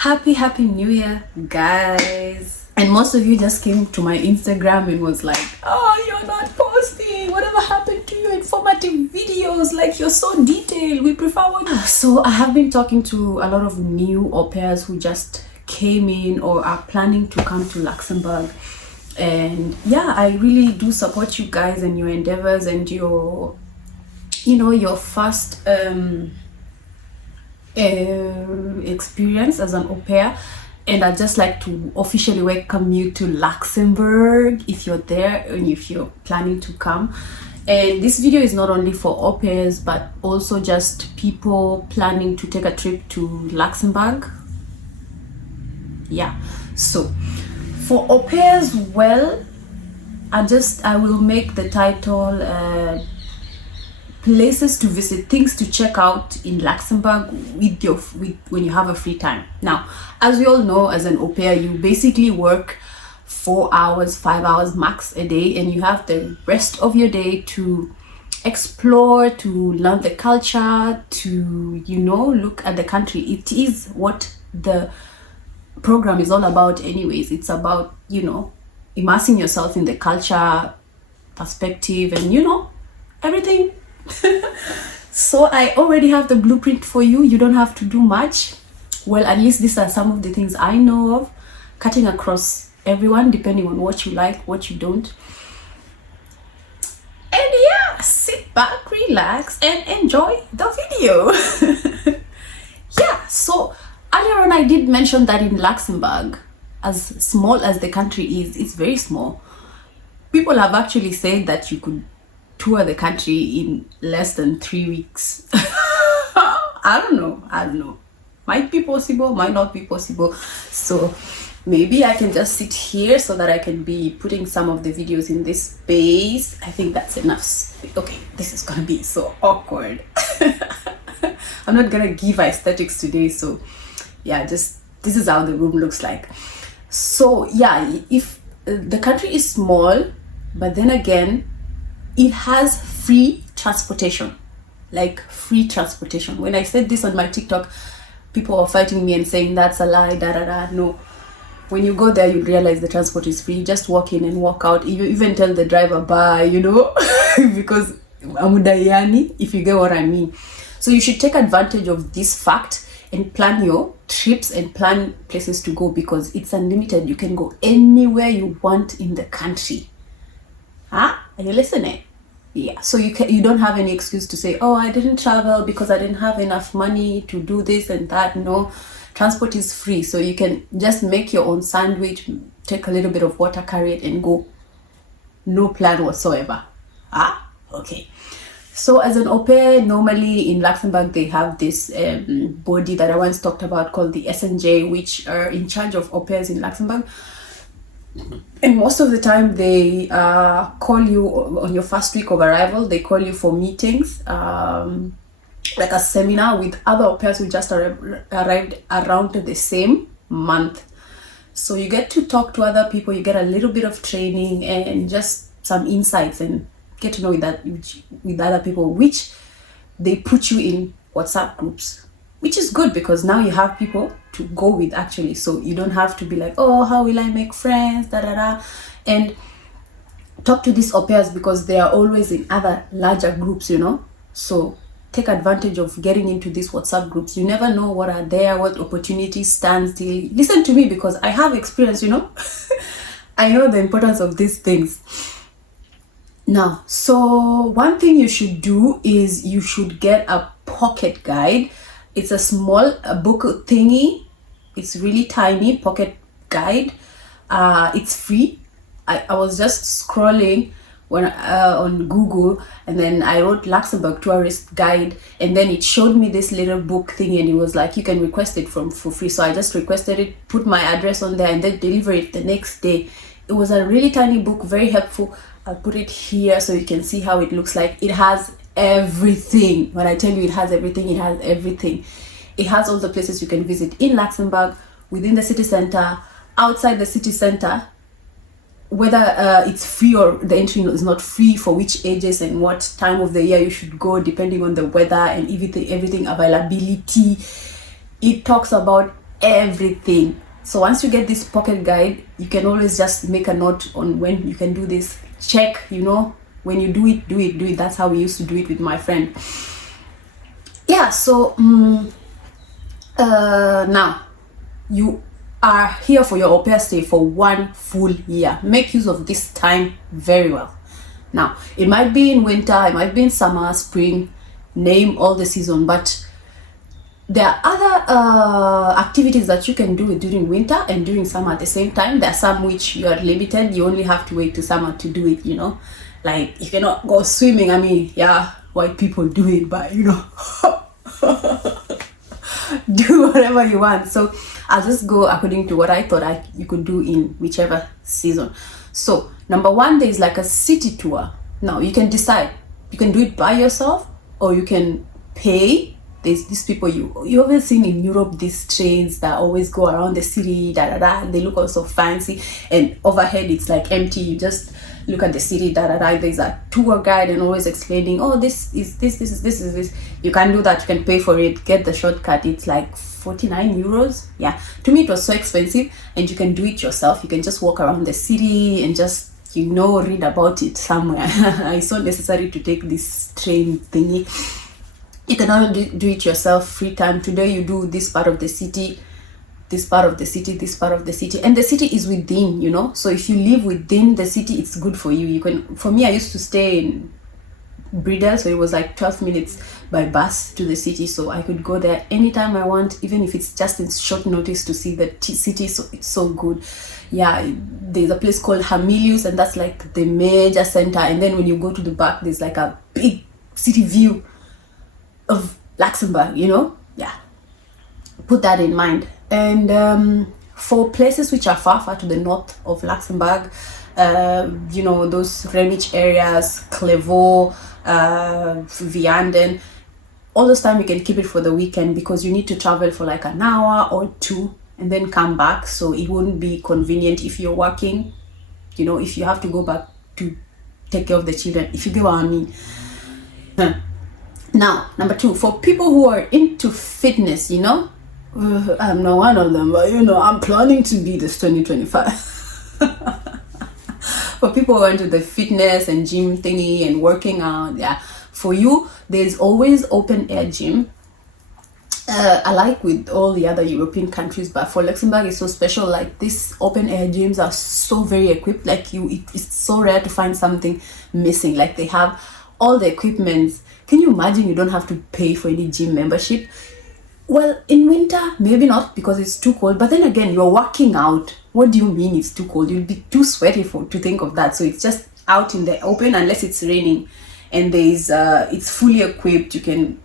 Happy New Year, guys. And most of you just came to my Instagram and was like, oh, you're not posting. Whatever happened to your informative videos? Like, you're so detailed. We prefer what you... So I have been talking to a lot of new au pairs who just came in or are planning to come to Luxembourg. And yeah, I really do support you guys and your endeavors and your, your first experience as an au pair. And I'd just like to officially welcome you to Luxembourg if you're there and if you're planning to come. And this video is not only for au pairs but also just people planning to take a trip to Luxembourg. Yeah, so for au pairs, well, I will make the title places to visit, things to check out in Luxembourg when you have a free time. Now, as we all know, as an au pair, you basically work 4 hours, 5 hours max a day, and you have the rest of your day to explore, to learn the culture, to look at the country. It is what the program is all about anyways. It's about immersing yourself in the culture, perspective, and everything. So I already have the blueprint for you. You don't have to do much. Well, at least these are some of the things I know of, cutting across everyone depending on what you like, what you don't. And yeah, sit back, relax, and enjoy the video. Yeah, so earlier on I did mention that in Luxembourg, as small as the country is, it's very small. People have actually said that you could tour the country in less than 3 weeks. I don't know. Might be possible, might not be possible. So maybe I can just sit here so that I can be putting some of the videos in this space. I think that's enough. Okay, this is gonna be so awkward. I'm not gonna give aesthetics today, so yeah, just this is how the room looks like. So yeah, if the country is small, but then again, it has free transportation, like free transportation. When I said this on my TikTok, people were fighting me and saying that's a lie, No, when you go there, you realize the transport is free. You just walk in and walk out. You even tell the driver bye, because amudayani, if you get what I mean. So you should take advantage of this fact and plan your trips and plan places to go, because it's unlimited. You can go anywhere you want in the country. Are you listening? Yeah, so you don't have any excuse to say, oh, I didn't travel because I didn't have enough money to do this and that. No, transport is free, so you can just make your own sandwich, take a little bit of water, carry it, and go. No plan whatsoever. Okay. So as an au pair, normally in Luxembourg, they have this body that I once talked about called the SNJ, which are in charge of au pairs in Luxembourg. And most of the time they call you on your first week of arrival. They call you for meetings, like a seminar with other au pairs who just arrived around the same month. So you get to talk to other people, you get a little bit of training and just some insights, and get to know with other people, which they put you in WhatsApp groups, which is good because now you have people to go with actually. So you don't have to be like, oh, how will I make friends, and talk to these au pairs, because they are always in other larger groups, So take advantage of getting into these WhatsApp groups. You never know what are there, what opportunities stand still. Listen to me, because I have experience, I know the importance of these things. Now, so one thing you should do is you should get a pocket guide. It's a small book thingy. It's really tiny, pocket guide. It's free. I was just scrolling on Google, and then I wrote Luxembourg tourist guide, and then it showed me this little book thing, and it was like you can request it for free. So I just requested it, put my address on there, and then deliver it the next day. It was a really tiny book, very helpful. I'll put it here so you can see how it looks like. It has everything. When I tell you it has everything, it has everything. It has all the places you can visit in Luxembourg, within the city center, outside the city center, whether it's free or the entry is not free, for which ages and what time of the year you should go, depending on the weather and everything availability. It talks about everything. So once you get this pocket guide, you can always just make a note on when you can do this. Check, you know, when you do it. That's how we used to do it with my friend. Yeah, so now you are here for your au pair stay for 1 full year. Make use of this time very well. Now, it might be in winter, it might be in summer, spring, name all the season, but there are other activities that you can do during winter and during summer at the same time. There are some which you are limited. You only have to wait to summer to do it, you know. Like, you cannot go swimming. I mean, yeah, white people do it, but, you know, do whatever you want. So I'll just go according to what I thought you could do in whichever season. So number 1, there's like a city tour. Now you can decide. You can do it by yourself or you can pay. There's these people you always seen in Europe, these trains that always go around the city, and they look all so fancy, and overhead it's like empty. You just look at the city, There's a tour guide and always explaining, oh, this is this. You can do that. You can pay for it. Get the shortcut. It's like 49 euros. Yeah, to me it was so expensive, and you can do it yourself. You can just walk around the city and just, you know, read about it somewhere. It's so necessary to take this train thingy. You can only do it yourself, free time. Today you do this part of the city, this part of the city, this part of the city, and the city is within, you know. So if you live within the city, it's good for you. You can, for me, I used to stay in Bridal, so it was like 12 minutes by bus to the city, so I could go there anytime I want, even if it's just in short notice to see the city. So it's so good. Yeah, there's a place called Hamilius, and that's like the major center, and then when you go to the back, there's like a big city view of Luxembourg, you know. Yeah, put that in mind. And for places which are far to the north of Luxembourg, you know, those Renich areas, Clairvaux, Vianden, all this time you can keep it for the weekend, because you need to travel for like an hour or 2 and then come back. So it wouldn't be convenient if you're working, you know, if you have to go back to take care of the children, if you get what I mean. Now, number 2, for people who are into fitness, you know, I'm not one of them, but, you know, I'm planning to be this 2025. For people who are into the fitness and gym thingy and working out, yeah, for you, there's always open air gym. I like with all the other European countries, but for Luxembourg it's so special. Like, these open air gyms are so very equipped. Like, it's so rare to find something missing. Like, they have all the equipments. Can you imagine you don't have to pay for any gym membership? Well, in winter, maybe not, because it's too cold. But then again, you're working out. What do you mean it's too cold? You'll be too sweaty to think of that. So it's just out in the open, unless it's raining. And it's fully equipped. You can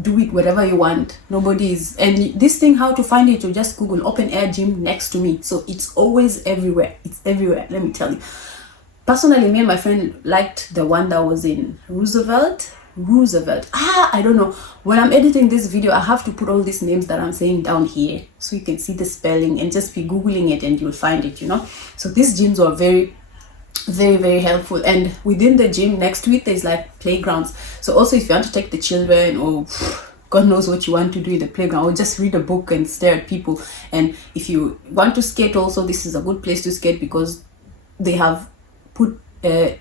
do it wherever you want. And this thing, how to find it, you just Google open air gym next to me. So it's always everywhere. It's everywhere, let me tell you. Personally, me and my friend liked the one that was in Roosevelt. I don't know. When I'm editing this video, I have to put all these names that I'm saying down here so you can see the spelling, and just be googling it and you'll find it, you know. So these gyms are very, very, very helpful. And within the gym, next to it, there's like playgrounds. So also, if you want to take the children, or God knows what you want to do in the playground, or just read a book and stare at people. And if you want to skate also, this is a good place to skate, because they have put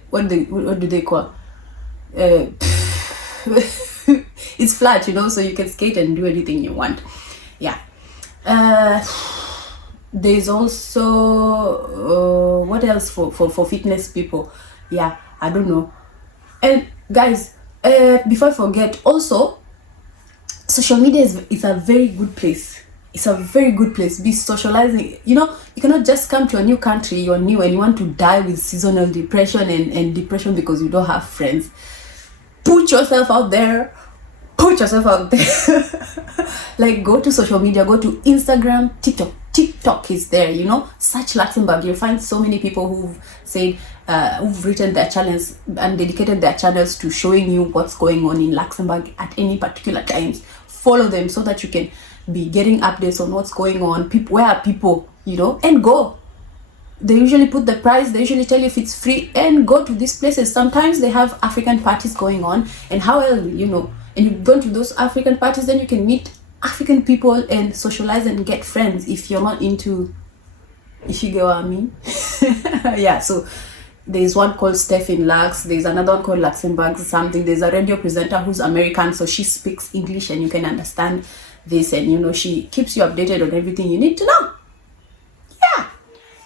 what do they call it's flat, you know, so you can skate and do anything you want. Yeah. There's also what else for fitness people? Yeah, I don't know. And guys, before I forget, also social media is a very good place. It's a very good place. Be socializing. You know, you cannot just come to a new country, you're new, and you want to die with seasonal depression and depression because you don't have friends. Put yourself out there. Like, go to social media, go to Instagram, TikTok is there, you know. Search Luxembourg. You'll find so many people who've said, who've written their channels and dedicated their channels to showing you what's going on in Luxembourg at any particular times. Follow them so that you can be getting updates on what's going on. Where are people, you know, and go. They usually put the price, they usually tell you if it's free, and go to these places. Sometimes they have African parties going on, and how else, you know, and you go to those African parties, then you can meet African people and socialize and get friends if you're not into, if you get what I mean. Yeah, so there's one called Stephen Lux, there's another one called Luxembourg something. There's a radio presenter who's American, so she speaks English and you can understand this, and you know, she keeps you updated on everything you need to know. Yeah.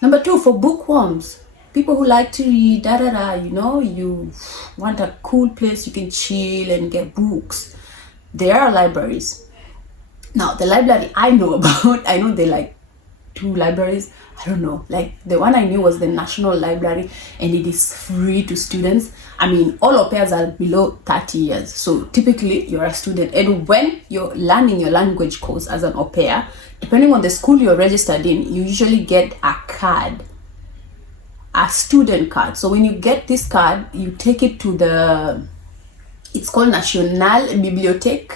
Number 2, for bookworms, people who like to read, you know, you want a cool place you can chill and get books. There are libraries. Now, the library I know about, I know they like 2 libraries. I don't know, like the one I knew was the National Library, and it is free to students. I mean, all au pairs are below 30 years. So typically you're a student, and when you're learning your language course as an au pair, depending on the school you're registered in, you usually get a card, a student card. So when you get this card, you take it to the, it's called National Bibliothèque.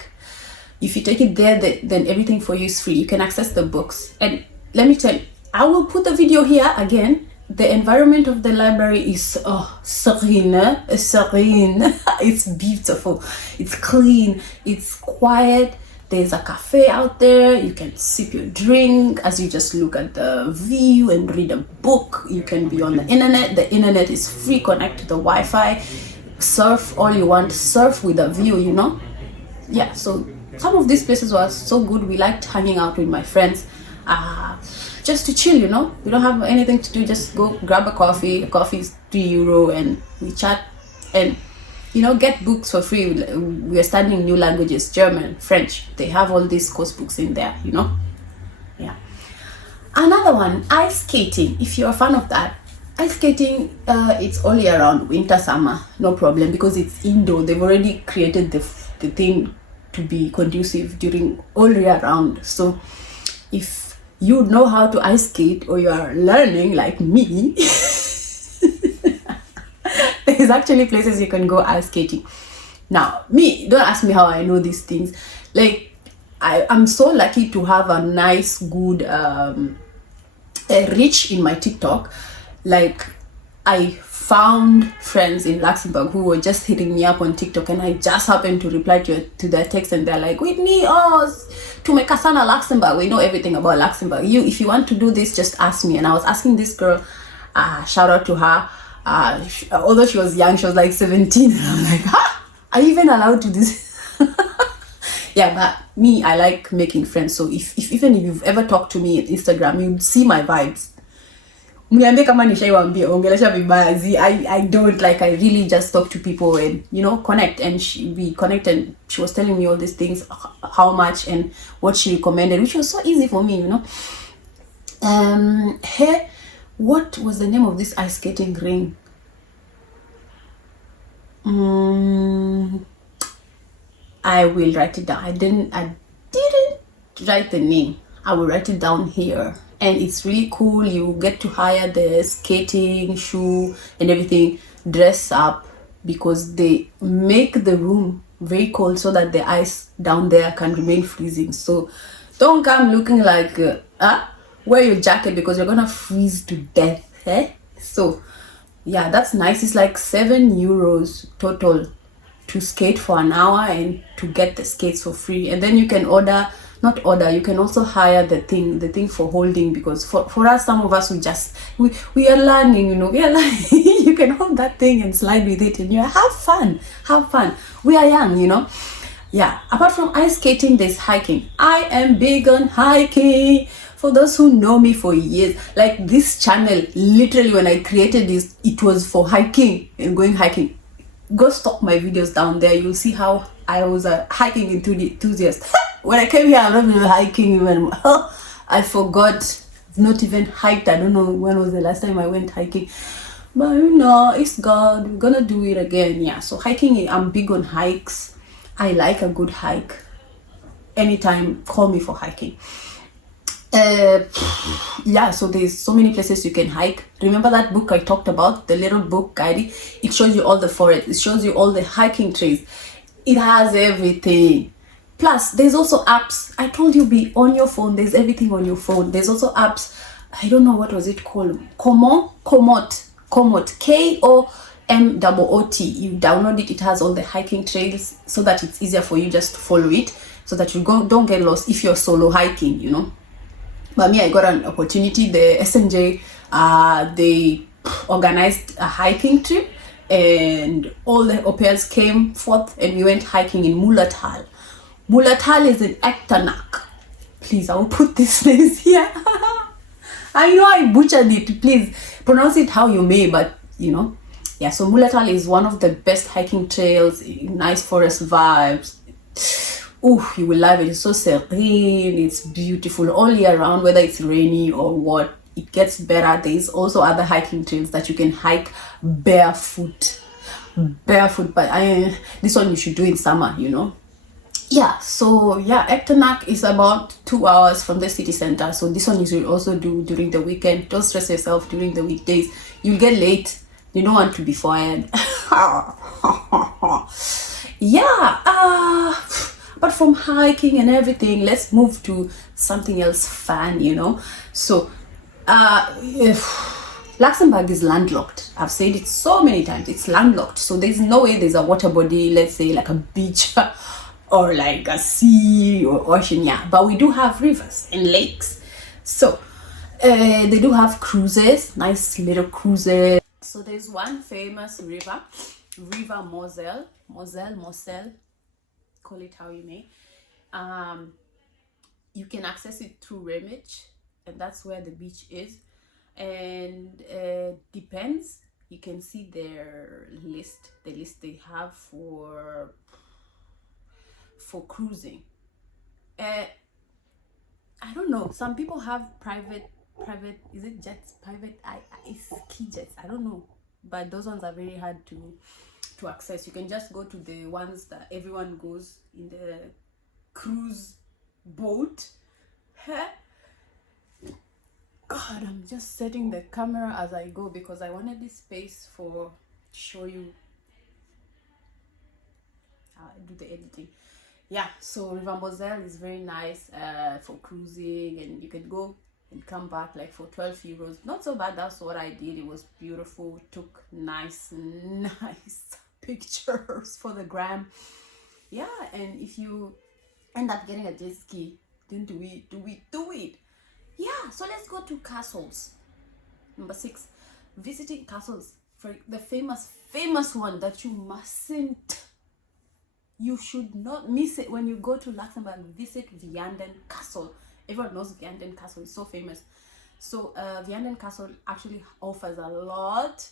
If you take it there, then everything for you is free. You can access the books. And let me tell you, I will put the video here again. The environment of the library is serene. It's beautiful. It's clean. It's quiet. There's a cafe out there. You can sip your drink as you just look at the view and read a book. You can be on the internet. The internet is free. Connect to the Wi-Fi. Surf all you want. Surf with a view, you know. Yeah, so some of these places were so good. We liked hanging out with my friends. Just to chill, you know. We don't have anything to do, just go grab a coffee. A coffee is €3 and we chat and, you know, get books for free. We are studying new languages, German, French. They have all these course books in there, you know. Yeah. Another one, ice skating. If you're a fan of that, ice skating, it's only around winter, summer, no problem, because it's indoor. They've already created the thing to be conducive during all year round. So if you know how to ice skate, or you are learning like me, there's actually places you can go ice skating. Now, me, don't ask me how I know these things. Like, I'm so lucky to have a nice, good reach in my TikTok. Like, I found friends in Luxembourg who were just hitting me up on TikTok, and I just happened to reply to their text, and they're like, Whitney, to make Kasana Luxembourg, we know everything about Luxembourg. If you want to do this, just ask me. And I was asking this girl, shout out to her, although she was young, she was like 17, and I'm like, are you even allowed to do this? Yeah, but me, I like making friends. So if even if you've ever talked to me on Instagram, you'd see my vibes. I don't, like, I really just talk to people and, you know, connect, and we connect, and she was telling me all these things, how much and what she recommended, which was so easy for me, you know. Hey, what was the name of this ice skating ring? I will write it down. I didn't write the name. I will write it down here. And it's really cool. You get to hire the skating shoe and everything, dress up, because they make the room very cold so that the ice down there can remain freezing. So don't come looking like wear your jacket, because you're gonna freeze to death. So yeah, that's nice. It's like €7 total to skate for an hour and to get the skates for free. And then you can you can also hire the thing for holding, because for us, some of us, we are learning, you know, you can hold that thing and slide with it, and have fun. We are young, you know. Yeah, apart from ice skating, there's hiking. I am big on hiking. For those who know me for years, like, this channel, literally when I created this, it was for hiking and going hiking. Go stalk my videos down there. You'll see how I was a hiking enthusiast. When I came here, I'm not even hiking even. I forgot. I've not even hiked. I don't know when was the last time I went hiking. But you know, it's God. We're gonna do it again. Yeah, so hiking, I'm big on hikes. I like a good hike. Anytime, call me for hiking. Yeah, so there's so many places you can hike. Remember that book I talked about, the little book guide? It shows you all the forest. It shows you all the hiking trails. It has everything. Plus, there's also apps. I told you, be on your phone. There's everything on your phone. There's also apps. I don't know, what was it called? Komoot. KOMOOT. You download it. It has all the hiking trails so that it's easier for you just to follow it. so that you don't get lost if you're solo hiking, you know. But me, I got an opportunity. The SNJ, they organized a hiking trip, and all the au pairs came forth, and we went hiking in Mulatal. Mulatal is in Ektanak. Please, I will put this place here. I know I butchered it. Please pronounce it how you may, but you know, yeah. So Mulatal is one of the best hiking trails. Nice forest vibes. Ooh, you will love it. It's so serene. It's beautiful all year round, whether it's rainy or what. It gets better. There's also other hiking trails that you can hike barefoot. But this one you should do in summer, you know. Yeah, so yeah, Ektanak is about 2 hours from the city center. So this one you should also do during the weekend. Don't stress yourself during the weekdays. You'll get late. You don't want to be fired. Yeah, but from hiking and everything, let's move to something else fun, you know. So Luxembourg is landlocked. I've said it so many times. It's landlocked. So there's no way there's a water body, let's say like a beach or like a sea or ocean. Yeah, but we do have rivers and lakes. So they do have cruises, nice little cruises. So there's one famous river, River Moselle, call it how you may. You can access it through Remich, and that's where the beach is. And depends, you can see their list, the list they have for cruising. I don't know, some people have private, is it jets, private, it's ski jets, I don't know, but those ones are very hard to access. You can just go to the ones that everyone goes in, the cruise boat. God, I'm just setting the camera as I go because I wanted this space for show you how I do the editing. Yeah, so River Moselle is very nice for cruising, and you can go and come back like for 12 euros. Not so bad. That's what I did. It was beautiful. Took nice pictures for the gram. Yeah, and if you end up getting a jet ski, then do it. Yeah, so let's go to castles. Number 6, visiting castles. For the famous one that you should not miss it when you go to Luxembourg. Visit Vianden Castle. Everyone knows Vianden Castle, it's so famous. So Vianden Castle actually offers a lot,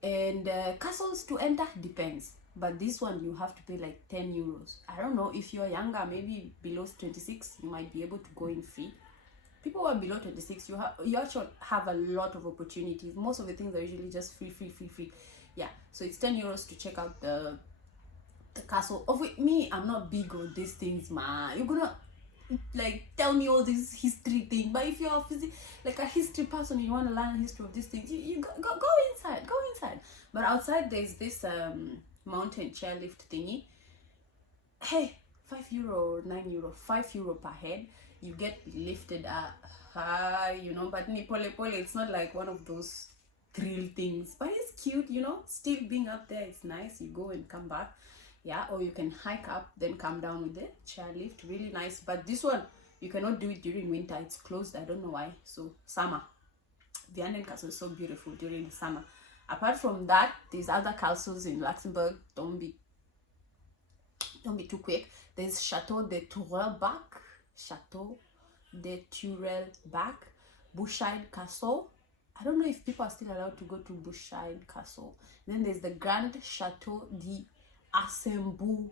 and castles to enter depends, but this one you have to pay like 10 euros. I don't know, if you're younger, maybe below 26, you might be able to go in free. People who are below 26, you actually have a lot of opportunities. Most of the things are usually just free. Yeah, so it's 10 euros to check out the castle. With me, I'm not big on these things, man. You're gonna like tell me all this history thing, but if you're like a history person, you want to learn the history of these things, you go inside. But outside there's this mountain chairlift thingy. Hey, 5 euro or 9 euro, 5 euro per head. You get lifted high, you know, but ni pole, it's not like one of those thrill things, but it's cute, you know. Still being up there, it's nice. You go and come back. Yeah, or you can hike up, then come down with the chairlift. Really nice. But this one, you cannot do it during winter. It's closed. I don't know why. So summer. The Anden Castle is so beautiful during the summer. Apart from that, there's other castles in Luxembourg. Don't be too quick. There's Chateau de Tourelbach, Bushide Castle. I don't know if people are still allowed to go to Bushide Castle. Then there's the Grand Chateau de Assembourg.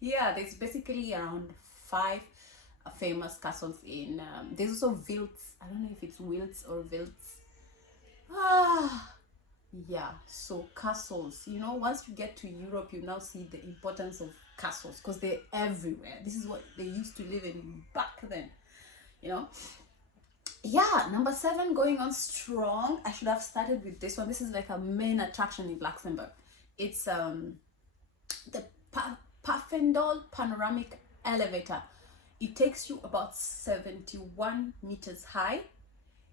Yeah, there's basically around 5 famous castles in there's also Wiltz. I don't know if it's Wiltz or Wiltz. Yeah, so castles, you know, once you get to Europe, you now see the importance of castles because they're everywhere. This is what they used to live in back then, you know. Yeah, number 7, going on strong. I should have started with this one. This is like a main attraction in Luxembourg. It's the Pfaffendahl Panoramic Elevator. It takes you about 71 meters high.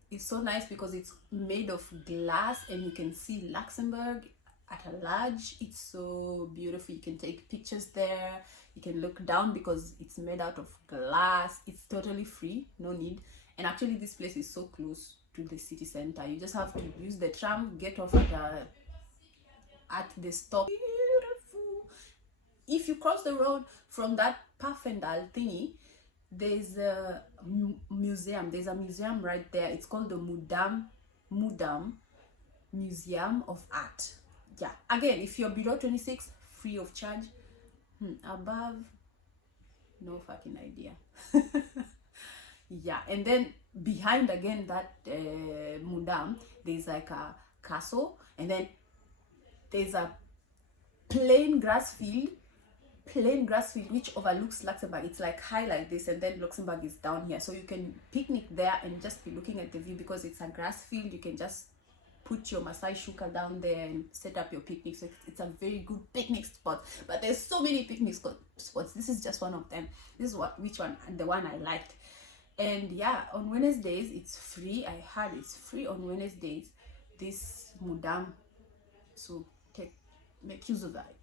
It's so nice because it's made of glass and you can see Luxembourg. at a large. It's so beautiful. You can take pictures there, you can look down because it's made out of glass. It's totally free, no need. And actually this place is so close to the city center. You just have to use the tram, get off at the stop. Beautiful. If you cross the road from that Parfendal thingy, there's a museum. There's a museum right there. It's called the Mudam Museum of Art. Yeah, again, if you're below 26, free of charge. Above, no fucking idea. Yeah, and then behind again that Mudam, there's like a castle, and then there's a plain grass field which overlooks Luxembourg. It's like high like this, and then Luxembourg is down here, so you can picnic there and just be looking at the view. Because it's a grass field, you can just put your Masai shuka down there and set up your picnic. So it's a very good picnic spot. But there's so many picnic spots. This is just one of them. This is which one, and the one I liked. And yeah, on Wednesdays it's free. I heard it's free on Wednesdays, this Mudam. So make use of that,